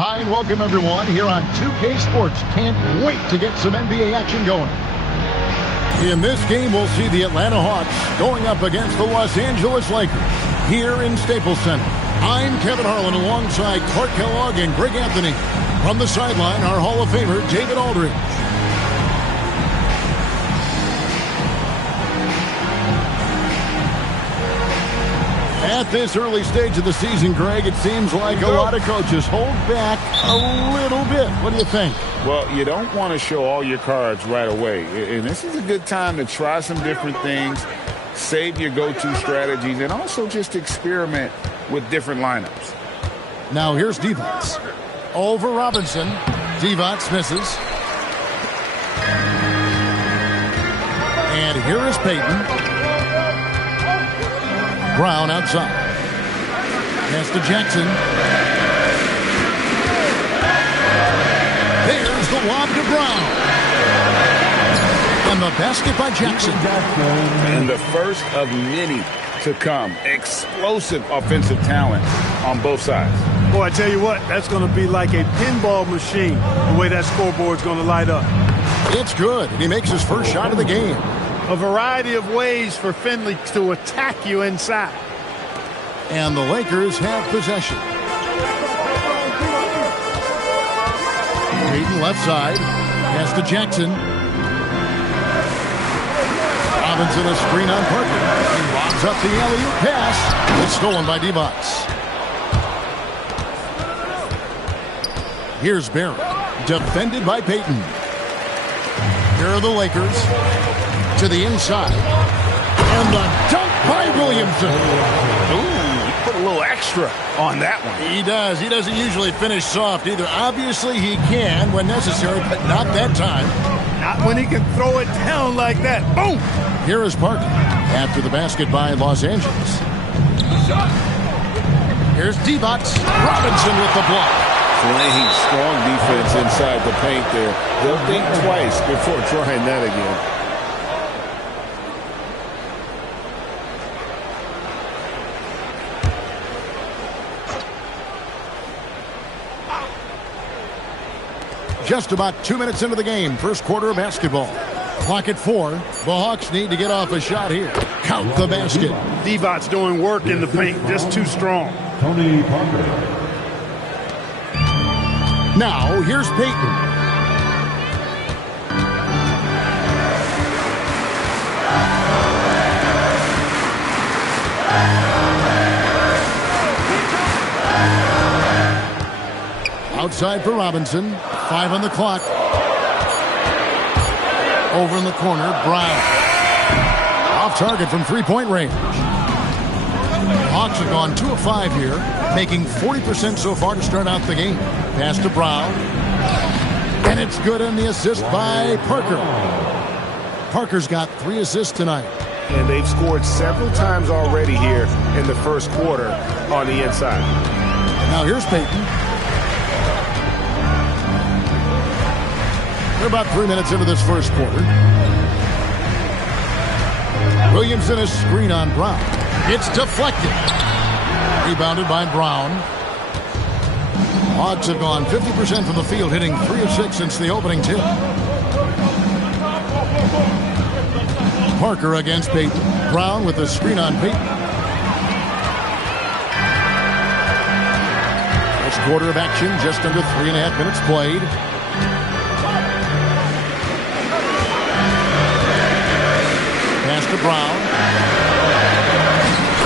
Hi, and welcome everyone here on 2K Sports. Can't wait to get some NBA action going. In this game, we'll see the Atlanta Hawks going up against the Los Angeles Lakers here in Staples Center. I'm Kevin Harlan alongside Clark Kellogg and Greg Anthony. From the sideline, our Hall of Famer, David Aldridge. At this early stage of the season, Greg, it seems like a lot of coaches hold back a little bit. What do you think? Well, you don't want to show all your cards right away. And this is a good time to try some different things, save your go-to strategies, and also just experiment with different lineups. Now here's Divac. Over Robinson. Divac misses. And here is Payton. Brown outside. Pass to Jackson. There's the lob to Brown. And the basket by Jackson. And the first of many to come. Explosive offensive talent on both sides. Boy, I tell you what, that's going to be like a pinball machine, the way that scoreboard's going to light up. It's good, and he makes his first shot of the game. A variety of ways for Finley to attack you inside. And the Lakers have possession. Payton left side. Pass to Jackson. Robinson a screen on Parker. He lobs up the alley-oop pass. It's stolen by Divac. Here's Barrett. Defended by Payton. Here are the Lakers. To the inside. And the dunk by Williamson. Ooh, he put a little extra on that one. He does. He doesn't usually finish soft either. Obviously, he can when necessary, but not that time. Not when he can throw it down like that. Boom! Here is Parker after the basket by Los Angeles. Here's Divac. Robinson with the block. Playing strong defense inside the paint there. They'll think twice before trying that again. Just about 2 minutes into the game, first quarter of basketball. Clock at 4. The Hawks need to get off a shot here. Count the basket. Divac's doing work in the paint, just too strong. Tony Parker. Now, here's Payton. Outside for Robinson. 5 on the clock. Over in the corner, Brown. Off target from three-point range. Hawks have gone 2 of 5 here, making 40% so far to start out the game. Pass to Brown. And it's good on the assist by Parker. Parker's got 3 assists tonight. And they've scored several times already here in the first quarter on the inside. Now here's Payton. We're about 3 minutes into this first quarter. Williamson a screen on Brown. It's deflected. Rebounded by Brown. Hawks have gone 50% from the field, hitting 3 of 6 since the opening tip. Parker against Payton. Brown with a screen on Payton. First quarter of action, just under 3.5 minutes played. Pass to Brown.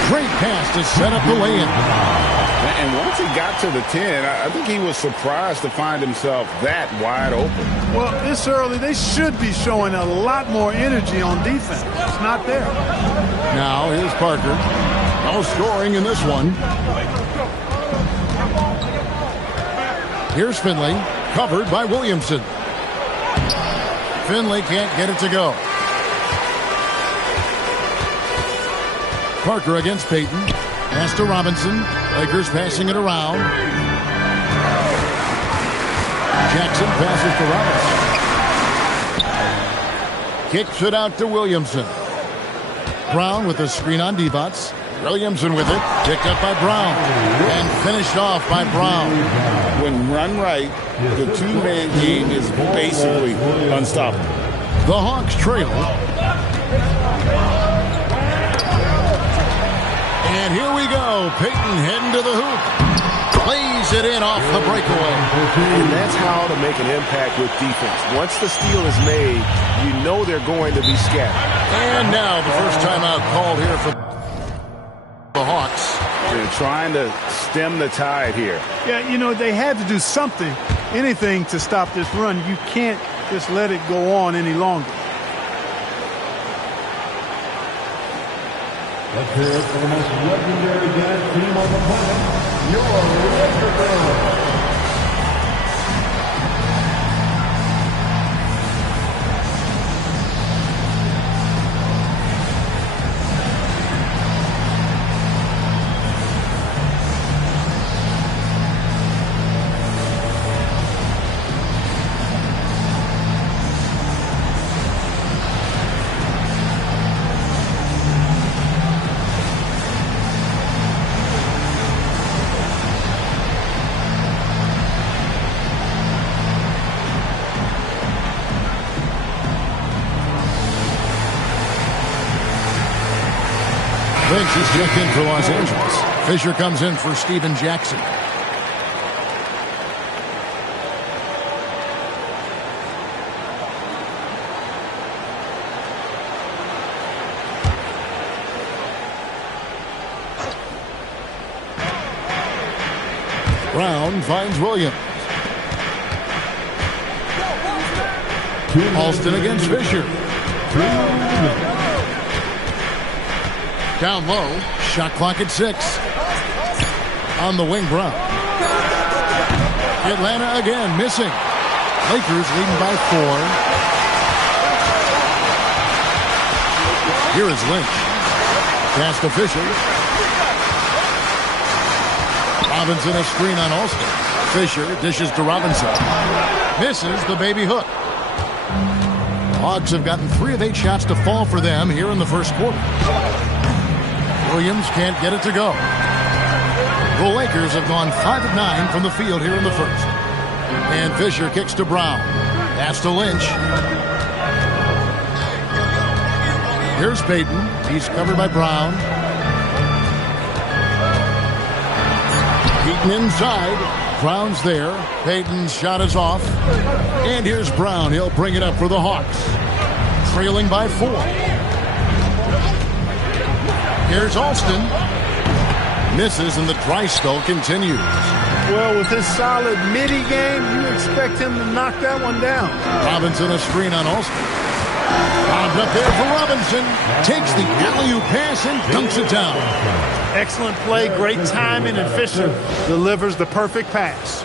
Great pass to set up the lay-in. And once he got to the 10, I think he was surprised to find himself that wide open. Well, this early, they should be showing a lot more energy on defense. It's not there. Now, here's Parker. No scoring in this one. Here's Finley, covered by Williamson. Finley can't get it to go. Parker against Payton. Pass to Robinson. Lakers passing it around. Jackson passes to Robinson. Kicks it out to Williamson. Brown with a screen on Divac. Williamson with it. Picked up by Brown. And finished off by Brown. When run right, the two-man game is basically unstoppable. The Hawks trail. And here we go. Payton heading to the hoop. Plays it in off the breakaway. And that's how to make an impact with defense. Once the steal is made, you know they're going to be scattered. And now the first timeout called here for the Hawks. They're trying to stem the tide here. Yeah, you know, they had to do something, anything to stop this run. You can't just let it go on any longer. Let's hear it for the most legendary Jazz team on the planet, your Lakers. Lynch is checked in for Los Angeles. Fisher comes in for Steven Jackson. Brown finds Williams. Alston against Fisher. Down low. Shot clock at 6. On the wing, Brown. Atlanta again missing. Lakers leading by 4. Here is Lynch. Pass to Fisher. Robinson a screen on Alston. Fisher dishes to Robinson. Misses the baby hook. The Hawks have gotten 3 of 8 shots to fall for them here in the first quarter. Williams can't get it to go. The Lakers have gone 5 of 9 from the field here in the first. And Fisher kicks to Brown. Pass to Lynch. Here's Payton. He's covered by Brown. Payton inside. Brown's there. Payton's shot is off. And here's Brown. He'll bring it up for the Hawks. Trailing by 4. Here's Alston. Misses, and the dry spell continues. Well, with his solid midi game, you expect him to knock that one down. Robinson a screen on Alston. Bobbed up there for Robinson. Takes the alley-oop pass and dunks it down. Excellent play, great timing, and Fisher delivers the perfect pass.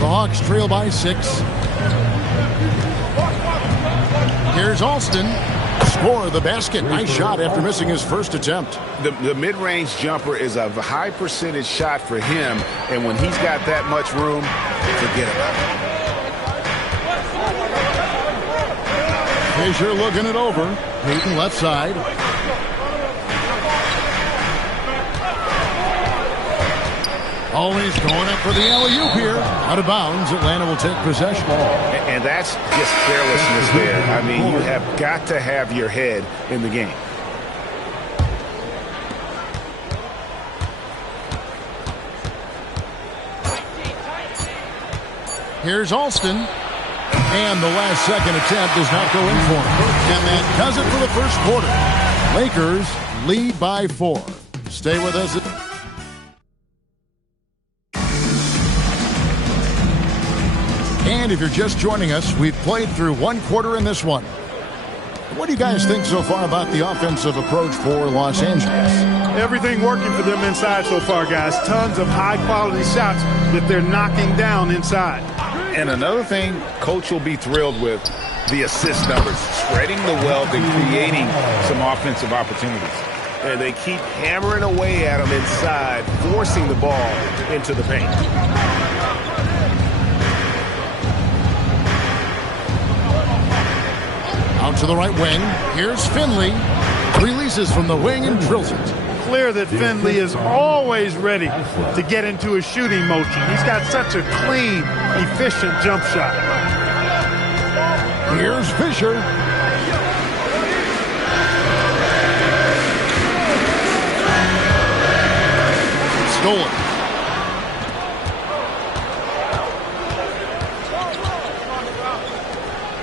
The Hawks trail by 6. Here's Alston. Score the basket. Nice shot after missing his first attempt. The mid-range jumper is a high percentage shot for him, and when he's got that much room, forget about it. Fisher looking it over. Payton left side. Always going up for the alley-oop here. Out of bounds. Atlanta will take possession. And that's just carelessness there. I mean, you have got to have your head in the game. Here's Alston. And the last second attempt does not go in for him. And that does it for the first quarter. Lakers lead by 4. Stay with us. And if you're just joining us, we've played through 1 quarter in this one. What do you guys think so far about the offensive approach for Los Angeles? Everything working for them inside so far, guys. Tons of high-quality shots that they're knocking down inside. And another thing Coach will be thrilled with, the assist numbers, spreading the wealth and creating some offensive opportunities. And they keep hammering away at them inside, forcing the ball into the paint. Out to the right wing. Here's Finley. Releases from the wing and drills it. clear that Finley is always ready to get into a shooting motion. He's got such a clean, efficient jump shot. Here's Fisher. Stolen.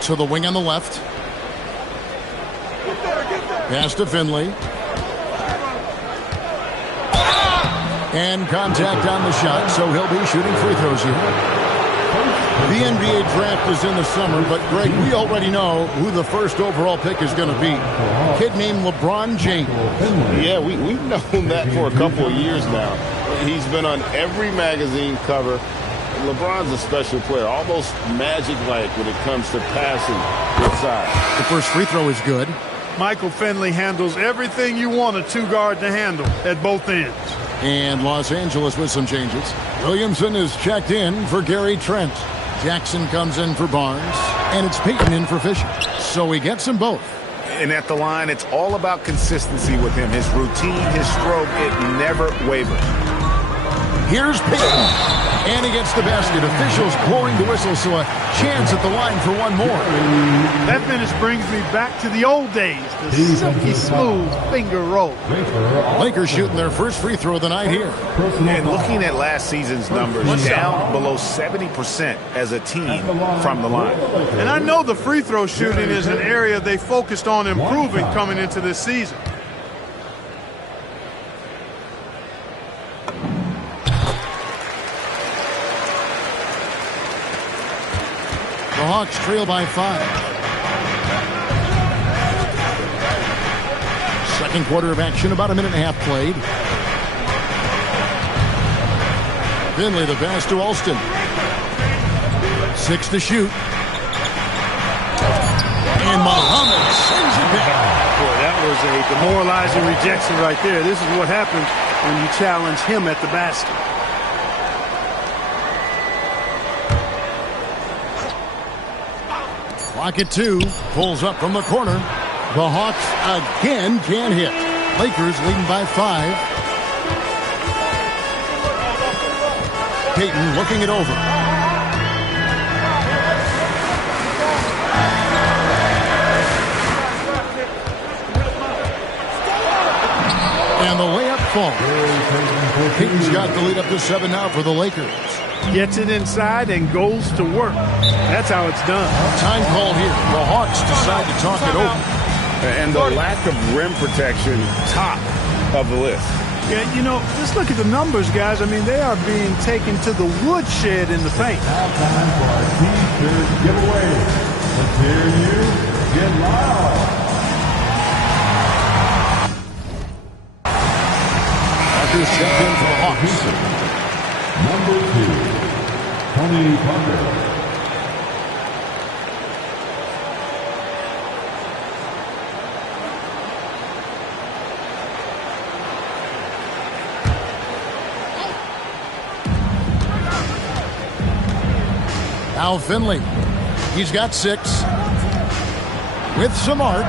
To the wing on the left. Pass to Finley. And contact on the shot, so he'll be shooting free throws here. The NBA draft is in the summer, but Greg, we already know who the first overall pick is going to be. A kid named LeBron James. Yeah, we've known that for a couple of years now. He's been on every magazine cover. LeBron's a special player, almost magic-like when it comes to passing inside. The first free throw is good. Michael Finley handles everything you want a two-guard to handle at both ends. And Los Angeles with some changes. Williamson is checked in for Gary Trent. Jackson comes in for Barnes. And it's Payton in for Fisher. So he gets them both. And at the line, it's all about consistency with him. His routine, his stroke, it never wavers. Here's Payton. And he gets the basket. Officials blowing the whistle, so a chance at the line for one more. That finish brings me back to the old days. The silky smooth finger roll. Lakers shooting their first free throw of the night here. And looking at last season's numbers, down below 70% as a team from the line. And I know the free throw shooting is an area they focused on improving coming into this season. The Hawks trail by 5. Second quarter of action, about a minute and a half played. Finley, the pass to Alston. 6 to shoot. And Muhammad sends it back. Boy, that was a demoralizing rejection right there. This is what happens when you challenge him at the basket. Clock at 2. Pulls up from the corner. The Hawks again can't hit. Lakers leading by 5. Payton looking it over. And the layup falls. Payton's got the lead up to 7 now for the Lakers. Gets it inside and goes to work. That's how it's done. Time called here. The Hawks decide to talk it over. And the lack of rim protection, top of the list. Yeah, you know, just look at the numbers, guys. I mean, they are being taken to the woodshed in the paint. Now time for our T-shirt giveaway. Let's hear you get loud. Parker's checked in for the Hawks. Number 2, Tony Parker. Now Finley. He's got 6. With some arc.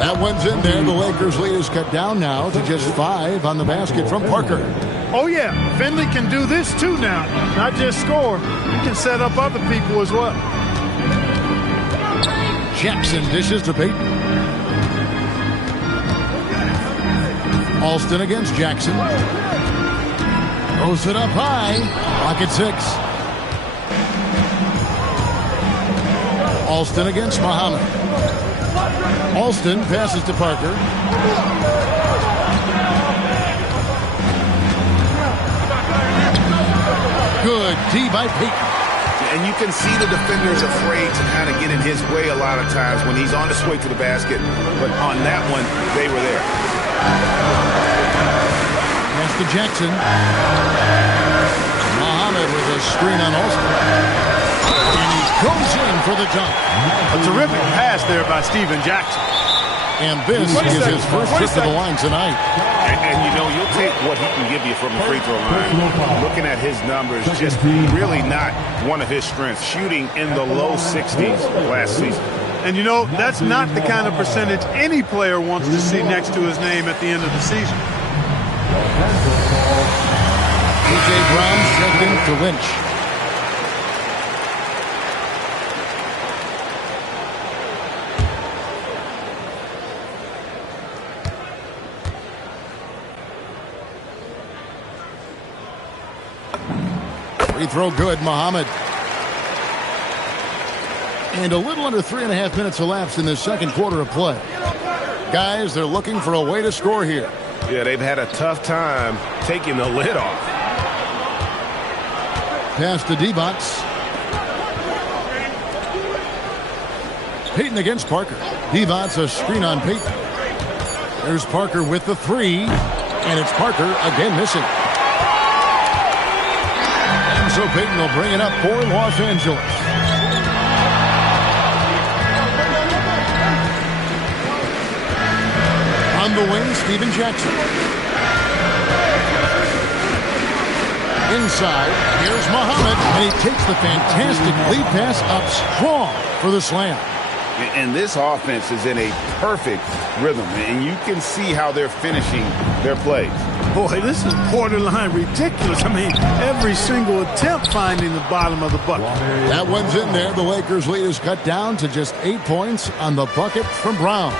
That one's in there. The Lakers' lead is cut down now to just 5 on the basket from Parker. Oh, yeah. Finley can do this, too, now. Not just score. He can set up other people as well. Jackson dishes to Payton. Alston against Jackson. Throws it up high. Clock at 6. Alston against Muhammad. Alston passes to Parker. Good D by Payton. And you can see the defender's afraid to kind of get in his way a lot of times when he's on his way to the basket. But on that one, they were there. Pass to Jackson. Muhammad with a screen on Alston. And he goes in for the dunk. A terrific pass there by Steven Jackson. And this is his first trip to the line tonight. And you know, you'll take what he can give you from the free throw line. Looking at his numbers, just really not one of his strengths. Shooting in the low 60s last season. And you know, that's not the kind of percentage any player wants to see next to his name at the end of the season. A.J. Brown checked in for Lynch. Free throw good, Muhammad. And a little under 3.5 minutes elapsed in the second quarter of play. Guys, they're looking for a way to score here. Yeah, they've had a tough time taking the lid off. Pass to Divac. Payton against Parker. Divac a screen on Payton. There's Parker with the three. And it's Parker again missing. And so Payton will bring it up for Los Angeles. On the wing, Steven Jackson. Inside, here's Muhammad, and he takes the fantastic lead pass up strong for the slam. And this offense is in a perfect rhythm, and you can see how they're finishing their plays. Boy, this is borderline ridiculous. I mean, every single attempt finding the bottom of the bucket. That one's in there. The Lakers' lead is cut down to just 8 points on the bucket from Brown.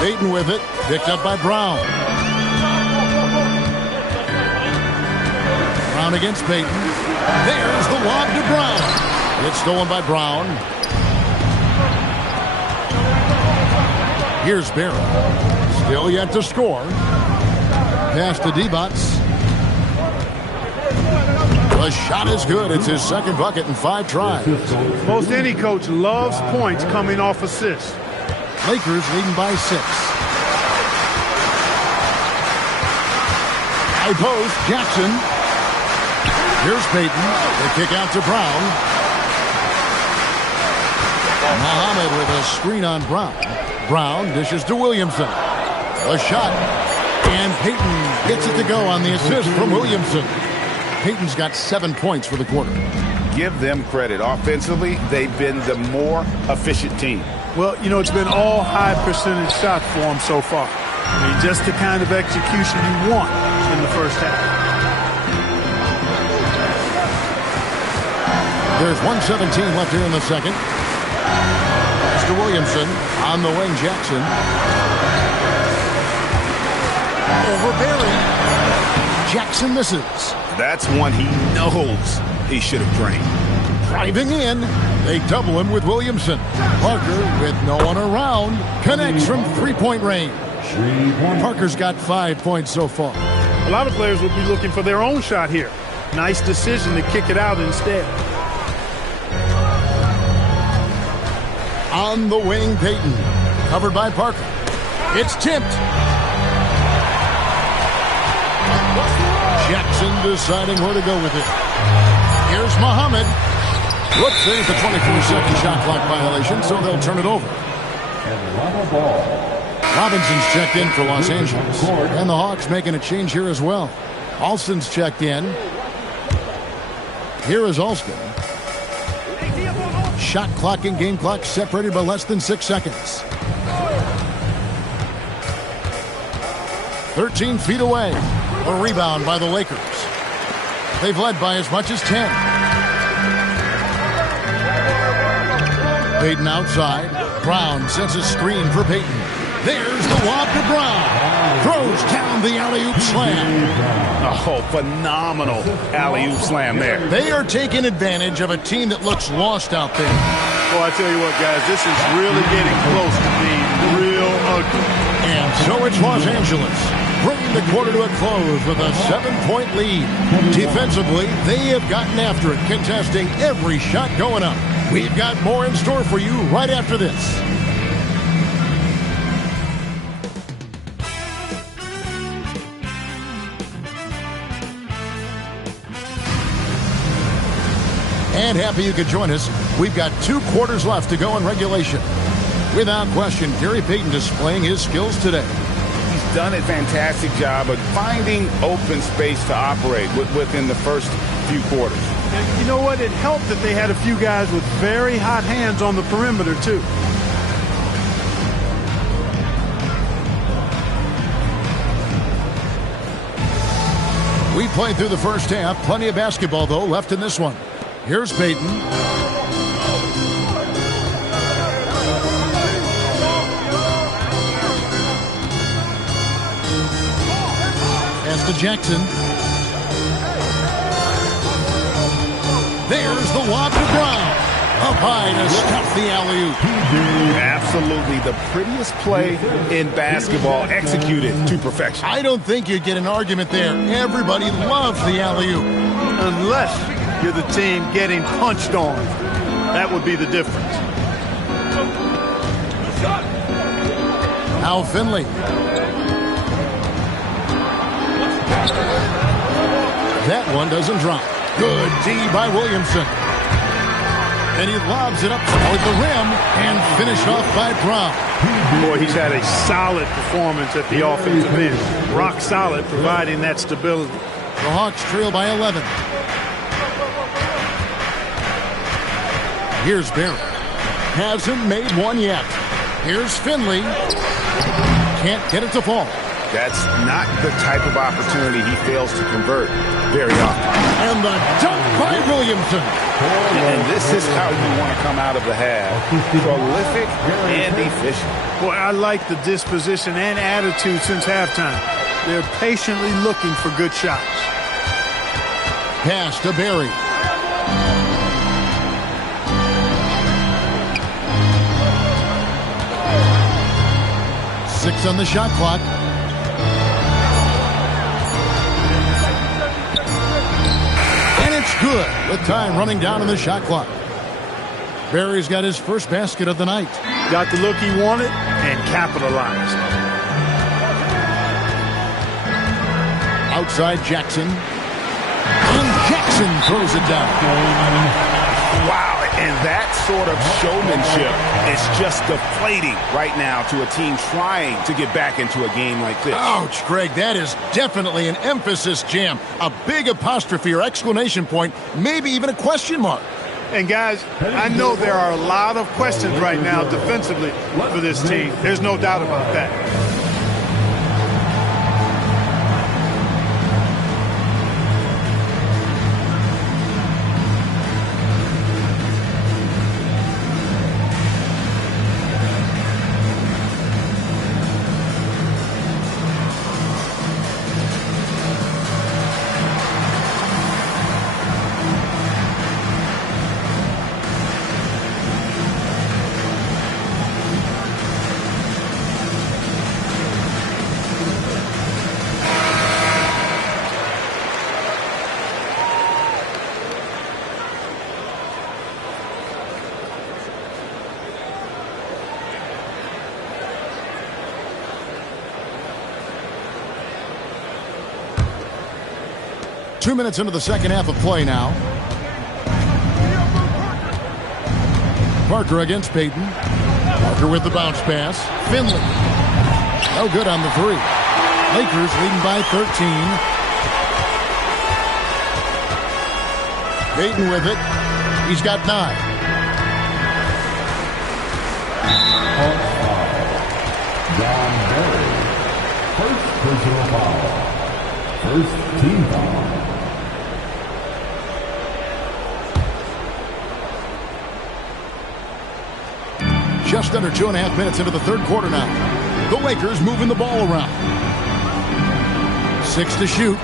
Payton with it, picked up by Brown. Brown against Payton. There's the lob to Brown. It's stolen by Brown. Here's Barrett. Still yet to score. Pass to Divac. The shot is good. It's his second bucket in 5 tries. Most any coach loves points coming off assists. Lakers leading by 6. High post, Jackson. Here's Payton. The kick out to Brown. Muhammad with a screen on Brown. Brown dishes to Williamson. A shot. And Payton gets it to go on the assist from Williamson. Payton's got 7 points for the quarter. Give them credit. Offensively, they've been the more efficient team. Well, you know, it's been all high percentage shots for them so far. I mean, just the kind of execution you want in the first half. There's 1:17 left here in the second. Mr. Williamson on the wing, Jackson. Overbearing. Jackson misses. That's one he knows he should have drained. Driving in, they double him with Williamson. Parker, with no one around, connects from three-point range. Parker's got 5 points so far. A lot of players will be looking for their own shot here. Nice decision to kick it out instead. On the wing, Payton. Covered by Parker. It's tipped. Jackson deciding where to go with it. Here's Muhammad. Looks there at the 24-second shot clock violation, so they'll turn it over. Robinson's checked in for Los Angeles. And the Hawks making a change here as well. Alston's checked in. Here is Alston. Shot clock and game clock separated by less than 6 seconds. 13 feet away. A rebound by the Lakers. They've led by as much as 10. Payton outside. Brown sends a screen for Payton. There's the lob to Brown. Throws down the alley-oop slam. Oh, phenomenal alley-oop slam there. They are taking advantage of a team that looks lost out there. Well, I tell you what, guys, this is really getting close to being real ugly. And so it's Los Angeles, bringing the quarter to a close with a 7-point lead. Defensively, they have gotten after it, contesting every shot going up. We've got more in store for you right after this. And happy you could join us. We've got 2 quarters left to go in regulation. Without question, Gary Payton displaying his skills today. He's done a fantastic job of finding open space to operate within the first few quarters. And you know what? It helped that they had a few guys with very hot hands on the perimeter, too. We played through the first half. Plenty of basketball, though, left in this one. Here's Payton. Pass to Jackson. There's the lob to Brown. Up high to stuff the alley-oop. Absolutely the prettiest play in basketball, executed to perfection. I don't think you'd get an argument there. Everybody loves the alley-oop. Unless you're the team getting punched on. That would be the difference. Now Finley. That one doesn't drop. Good D by Williamson. And he lobs it up toward the rim and finished off by Brown. Boy, he's had a solid performance at the offensive end. Rock solid, providing that stability. The Hawks trail by 11. Here's Barrett. Hasn't made one yet. Here's Finley. Can't get it to fall. That's not the type of opportunity he fails to convert very often. And the dunk by Williamson. And this is how you want to come out of the half. Prolific and efficient. Boy, I like the disposition and attitude since halftime. They're patiently looking for good shots. Pass to Barry. Six on the shot clock. Good, with time running down on the shot clock. Barry's got his first basket of the night. Got the look he wanted and capitalized. Outside Jackson. And Jackson throws it down. Wow, and that sort of showmanship is just deflating right now to a team trying to get back into a game like this. Ouch, Greg, that is definitely an emphasis jam. A big apostrophe or exclamation point, maybe even a question mark. And guys, I know there are a lot of questions right now defensively for this team. There's no doubt about that. 2 minutes into the second half of play now. Parker against Payton. Parker with the bounce pass. Finley. No good on the three. Lakers leading by 13. Payton with it. He's got 9. John Barry. First personal foul. First team foul. Just under 2.5 minutes into the third quarter now. The Lakers moving the ball around. 6 to shoot.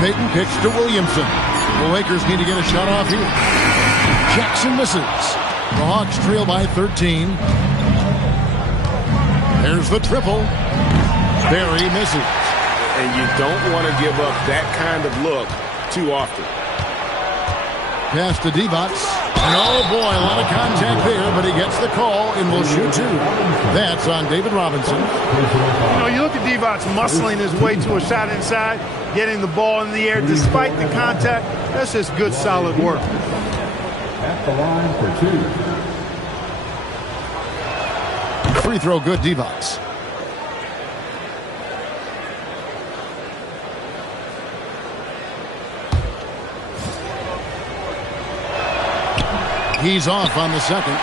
Payton kicks to Williamson. The Lakers need to get a shot off here. Jackson misses. The Hawks trail by 13. There's the triple. Barry misses. And you don't want to give up that kind of look too often. Pass to Divac. Oh boy, a lot of contact there, but he gets the call and will shoot 2. That's on David Robinson. You know, you look at Divac muscling his way to a shot inside, getting the ball in the air despite the contact. That's just good, solid work. At the line for 2. Free throw good, Divac. He's off on the second.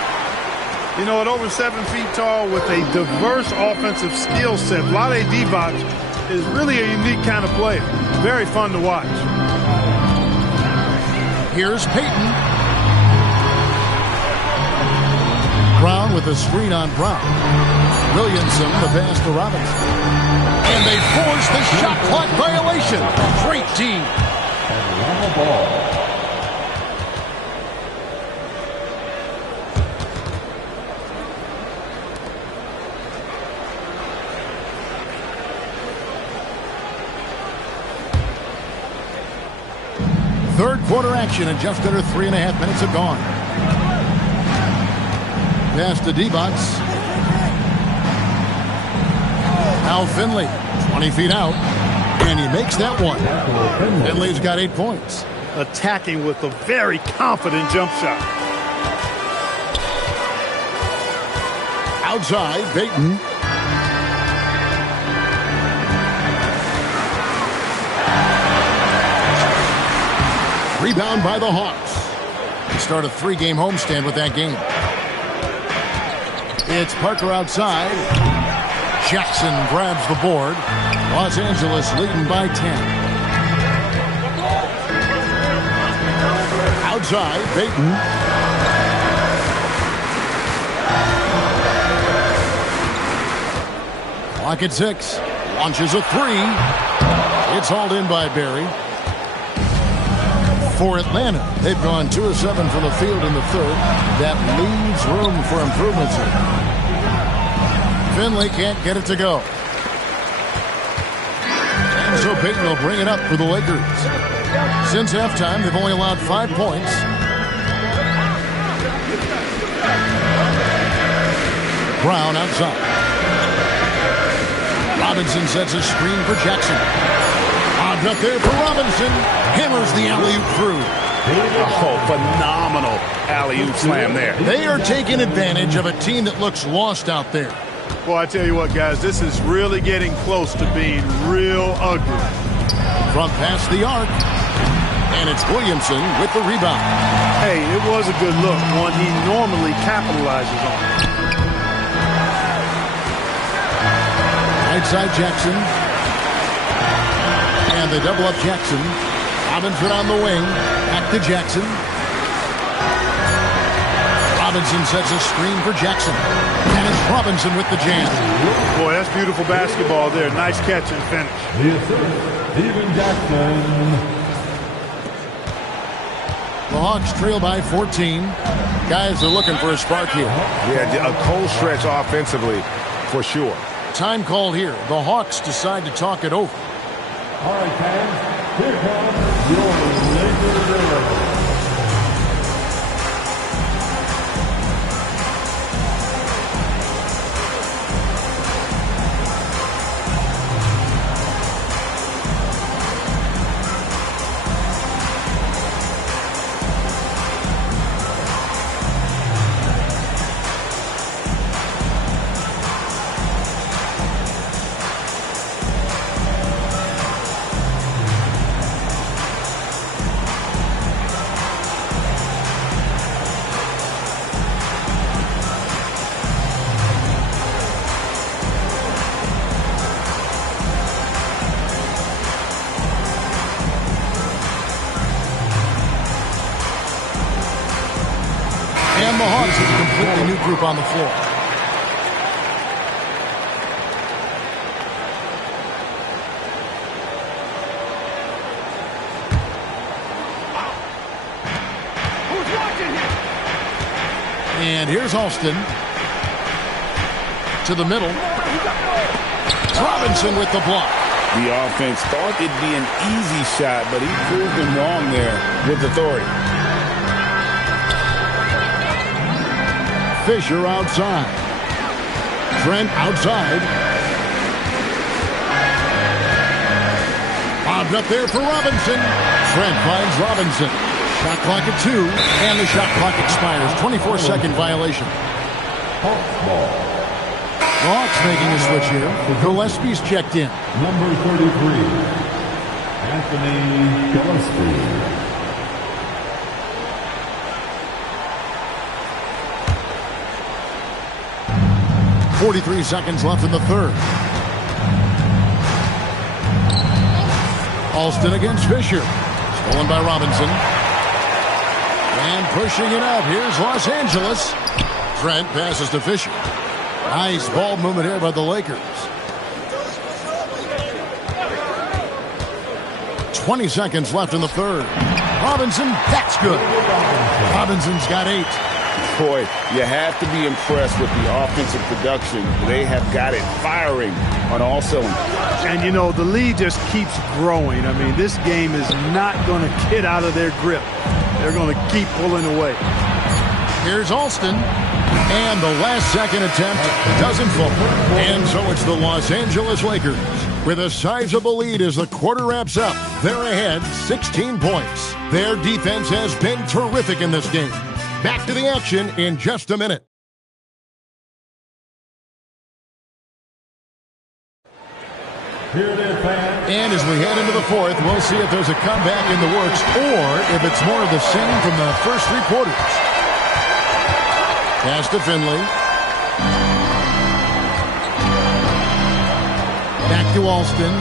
You know, at over 7 feet tall with a diverse offensive skill set, Vlade Divac is really a unique kind of player. Very fun to watch. Here's Payton. Brown with a screen on Brown. Williamson, the pass to Robinson. And they force the shot clock violation. Great team. And ball. Third quarter action and just under 3.5 minutes have gone. Pass to Divac. Al Finley, 20 feet out, and he makes that one. Finley's got 8 points. Attacking with a very confident jump shot. Outside, Payton. Rebound by the Hawks. They start a 3-game homestand with that game. It's Parker outside. Jackson grabs the board. Los Angeles leading by 10. Outside, Payton. Clock at 6. Launches a 3. It's hauled in by Barry. For Atlanta, they've gone 2 of 7 from the field in the third. That leaves room for improvements here. Finley can't get it to go. And so Payton will bring it up for the Lakers. Since halftime, they've only allowed 5 points. Brown outside. Robinson sets a screen for Jackson. Lobbed up there for Robinson. Hammers the alley-oop through. Oh, phenomenal alley-oop slam there. They are taking advantage of a team that looks lost out there. Well, I tell you what, guys, this is really getting close to being real ugly. Front pass the arc. And it's Williamson with the rebound. Hey, it was a good look, one he normally capitalizes on. Right side Jackson. And they double up Jackson. Robinson on the wing. Back to Jackson. Robinson sets a screen for Jackson. And it's Robinson with the jam. Boy, that's beautiful basketball there. Nice catch and finish. The assist, Steven Jackson. The Hawks trail by 14. Guys are looking for a spark here. Yeah, a cold stretch offensively for sure. Time called here. The Hawks decide to talk it over. All right, fans, here comes your Lakers Miracle. And the Hawks is a completely new group on the floor. And here's Alston. To the middle. Robinson with the block. The offense thought it'd be an easy shot, but he proved them wrong there with authority. Fisher outside. Trent outside. Bobbed up there for Robinson. Trent finds Robinson. Shot clock at 2, and the shot clock expires. 24-second violation. The Hawks making a switch here. Gillespie's checked in. Number 33, Anthony Gillespie. 43 seconds left in the third. Alston against Fisher. Stolen by Robinson. And pushing it up. Here's Los Angeles. Trent passes to Fisher. Nice ball movement here by the Lakers. 20 seconds left in the third. Robinson, that's good. Robinson's got 8. Boy, you have to be impressed with the offensive production. They have got it firing on all cylinders. And, you know, the lead just keeps growing. I mean, this game is not going to get out of their grip. They're going to keep pulling away. Here's Alston. And the last second attempt doesn't fall. And so it's the Los Angeles Lakers with a sizable lead as the quarter wraps up. They're ahead 16 points. Their defense has been terrific in this game. Back to the action in just a minute. And as we head into the fourth, we'll see if there's a comeback in the works or if it's more of the same from the first 3 quarters. Pass to Finley. Back to Alston.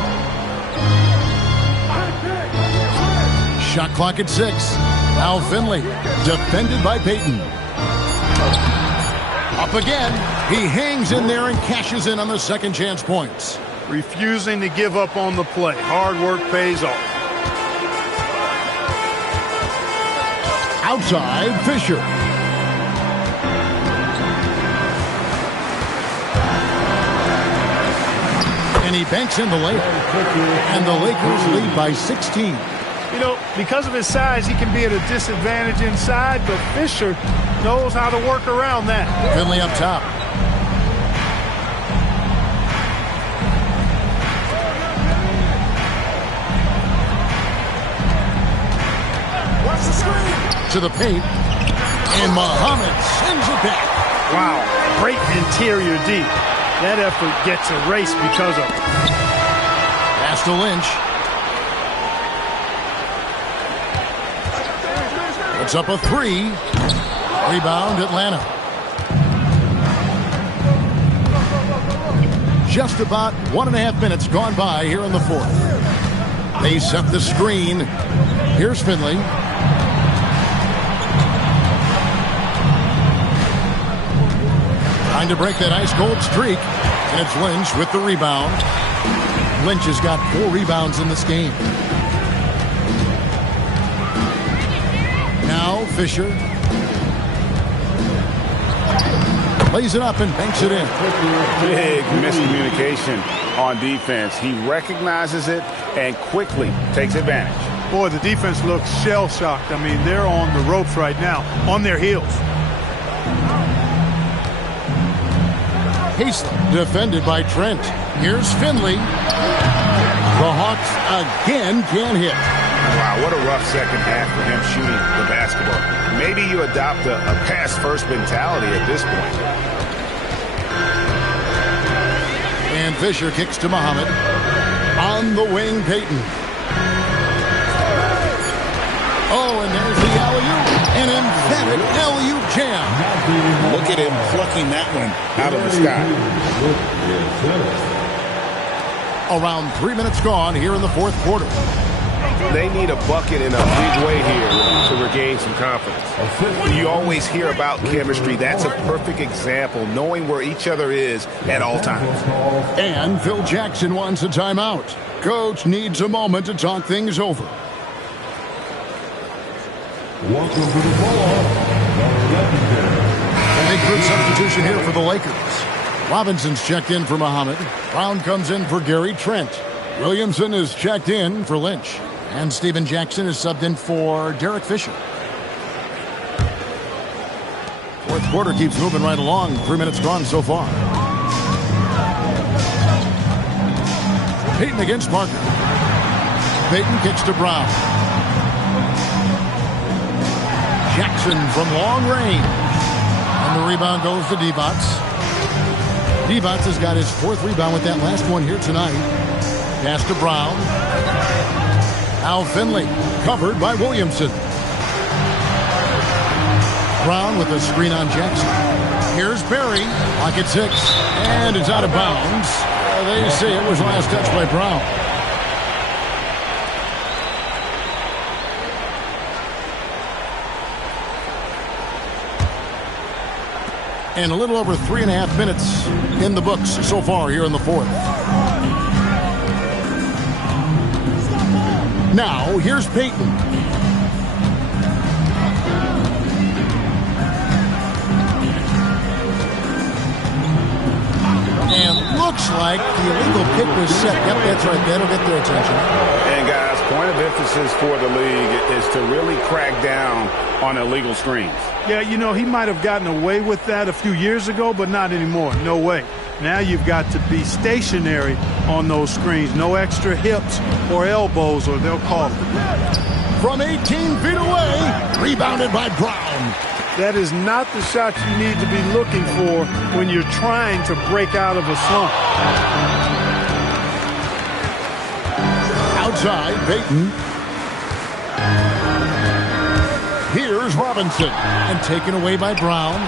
Shot clock at 6. Now Finley, defended by Payton. Up again. He hangs in there and cashes in on the second chance points. Refusing to give up on the play. Hard work pays off. Outside, Fisher. And he banks in the layup. And the Lakers lead by 16. You know, because of his size, he can be at a disadvantage inside, but Fisher knows how to work around that. Finley up top. What's the screen? To the paint. And Muhammad sends it back. Wow, great interior D. That effort gets erased because of it. Pass to Lynch. It's up a 3. Rebound, Atlanta. Just about 1.5 minutes gone by here in the fourth. They set the screen. Here's Finley. Trying to break that ice-cold streak. And it's Lynch with the rebound. Lynch has got 4 rebounds in this game. Now Fisher. Lays it up and banks it in. Big miscommunication on defense. He recognizes it and quickly takes advantage. Boy, the defense looks shell-shocked. I mean, they're on the ropes right now, on their heels. He's defended by Trent. Here's Finley. The Hawks again can't hit. Wow, what a rough second half for him shooting the basketball. Maybe you adopt a pass-first mentality at this point. And Fisher kicks to Muhammad. On the wing, Payton. Oh, and there's the alley-oop. An emphatic alley-oop jam. Look at him plucking that one out of the sky. Around 3 minutes gone here in the fourth quarter. They need a bucket in a big way here to regain some confidence. You always hear about chemistry. That's a perfect example, knowing where each other is at all times. And Phil Jackson wants a timeout. Coach needs a moment to talk things over. Welcome to the ball. Big group substitution here for the Lakers. Robinson's checked in for Muhammad. Brown comes in for Gary Trent. Williamson is checked in for Lynch. And Steven Jackson is subbed in for Derek Fisher. Fourth quarter keeps moving right along. 3 minutes gone so far. Payton against Parker. Payton kicks to Brown. Jackson from long range. And the rebound goes to Divac. Divac has got his 4th rebound with that last one here tonight. Pass to Brown. Now Finley, covered by Williamson. Brown with a screen on Jackson. Here's Berry, pocket 6, and it's out of bounds. They say it was last touch by Brown. And a little over 3.5 minutes in the books so far here in the fourth. Now, here's Payton. And looks like the illegal kick was set. Yep, that's right. That'll get their attention. And, guys, point of emphasis for the league is to really crack down on illegal screens. Yeah, you know, he might have gotten away with that a few years ago, but not anymore. No way. Now you've got to be stationary on those screens. No extra hips or elbows, or they'll call it. From 18 feet away, rebounded by Brown. That is not the shot you need to be looking for when you're trying to break out of a slump. Outside, Payton. Here's Robinson, and taken away by Brown.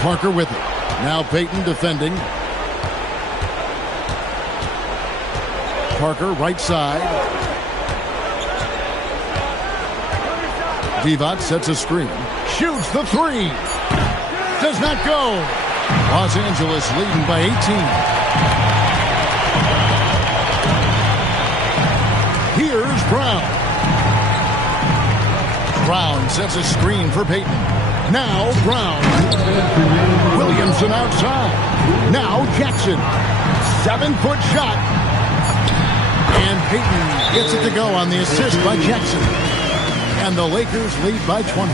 Parker with it. Now Payton defending. Parker right side. Divac sets a screen. Shoots the three. Does not go. Los Angeles leading by 18. Here's Brown. Brown sets a screen for Payton. Now Brown. Williamson outside. Now Jackson. 7-foot shot. And Payton gets it to go on the assist by Jackson. And the Lakers lead by 20.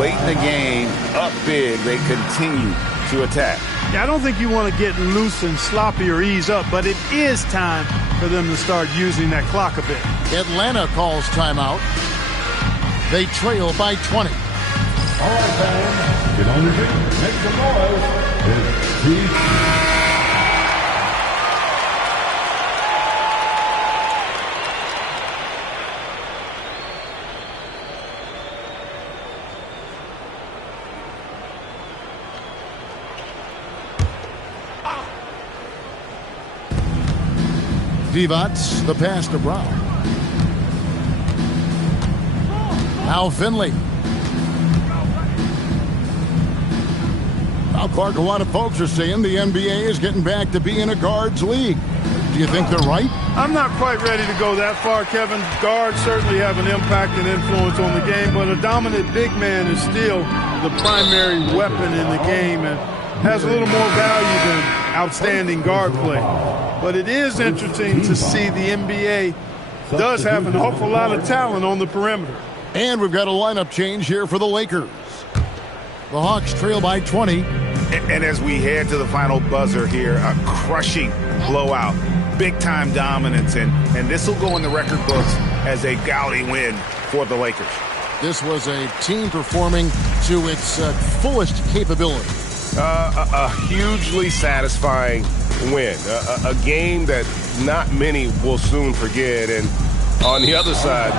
Late in the game, up big, they continue to attack. Yeah, I don't think you want to get loose and sloppy or ease up, but it is time for them to start using that clock a bit. Atlanta calls timeout. They trail by 20. All right, fans, get on your feet, make some noise. It's Steve. Divac, the pass to Brown. Now Finley. Now, Clark, a lot of folks are saying the NBA is getting back to being a guards league. Do you think they're right? I'm not quite ready to go that far, Kevin. Guards certainly have an impact and influence on the game, but a dominant big man is still the primary weapon in the game and has a little more value than outstanding guard play. But it is interesting to see the NBA does have an awful lot of talent on the perimeter. And we've got a lineup change here for the Lakers. The Hawks trail by 20. And as we head to the final buzzer here, a crushing blowout, big-time dominance, and this will go in the record books as a gaudy win for the Lakers. This was a team performing to its fullest capability. A hugely satisfying win, a game that not many will soon forget, and on the other side,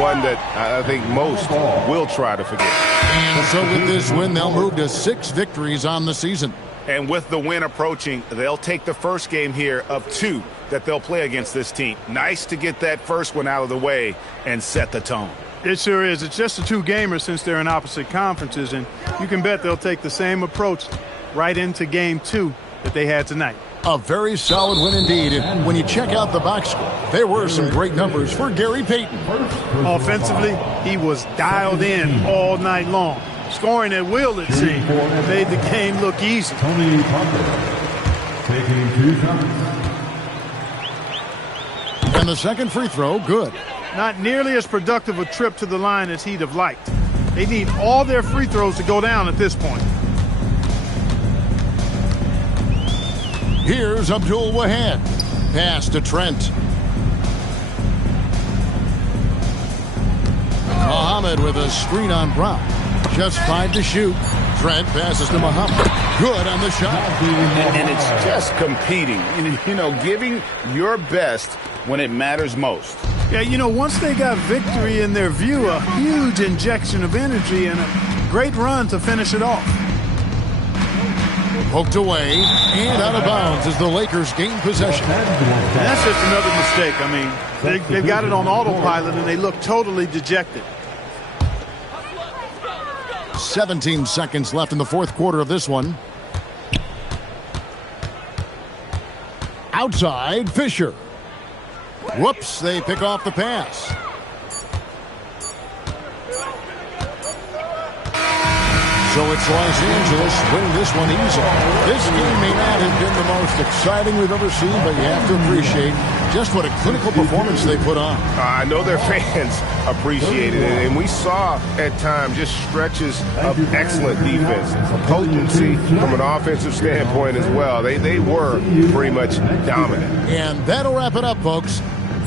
one that I think most will try to forget. And so with this win, they'll move to 6 victories on the season. And with the win approaching, they'll take the first game here of 2 that they'll play against this team. Nice to get that first one out of the way and set the tone. It sure is. It's just a 2-gamer since they're in opposite conferences, and you can bet they'll take the same approach right into game 2 that they had tonight. A very solid win indeed. And when you check out the box score, there were some great numbers for Gary Payton. Offensively, he was dialed in all night long. Scoring at will, it seemed, made the game look easy. Tony Parker taking 2 shots. And the second free throw, good. Not nearly as productive a trip to the line as he'd have liked. They need all their free throws to go down at this point. Here's Abdul Wahab. Pass to Trent. Muhammad with a screen on Brown. Just 5 to shoot. Trent passes to Muhammad. Good on the shot. And it's just competing, you know, giving your best when it matters most. Yeah, you know, once they got victory in their view, a huge injection of energy and a great run to finish it off. Poked away and out of bounds as the Lakers gain possession. And that's just another mistake. I mean, they've got it on autopilot and they look totally dejected. 17 seconds left in the fourth quarter of this one. Outside, Fisher. Whoops, they pick off the pass. So it's Los Angeles winning this one easily. This game may not have been the most exciting we've ever seen, but you have to appreciate just what a clinical performance they put on. I know their fans appreciated it, and we saw at times just stretches of excellent defense, potency from an offensive standpoint as well. They were pretty much dominant. And that'll wrap it up, folks.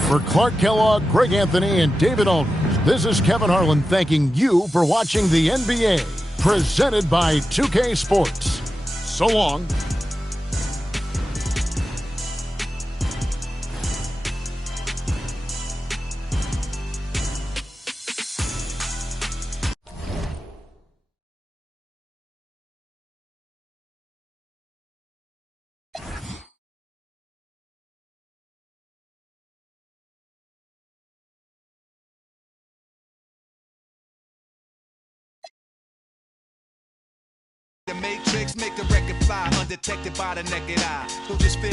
For Clark Kellogg, Greg Anthony, and David Aldridge, this is Kevin Harlan thanking you for watching the NBA, presented by 2K Sports. So long. The Matrix make the record fly, undetected by the naked eye. Who just feel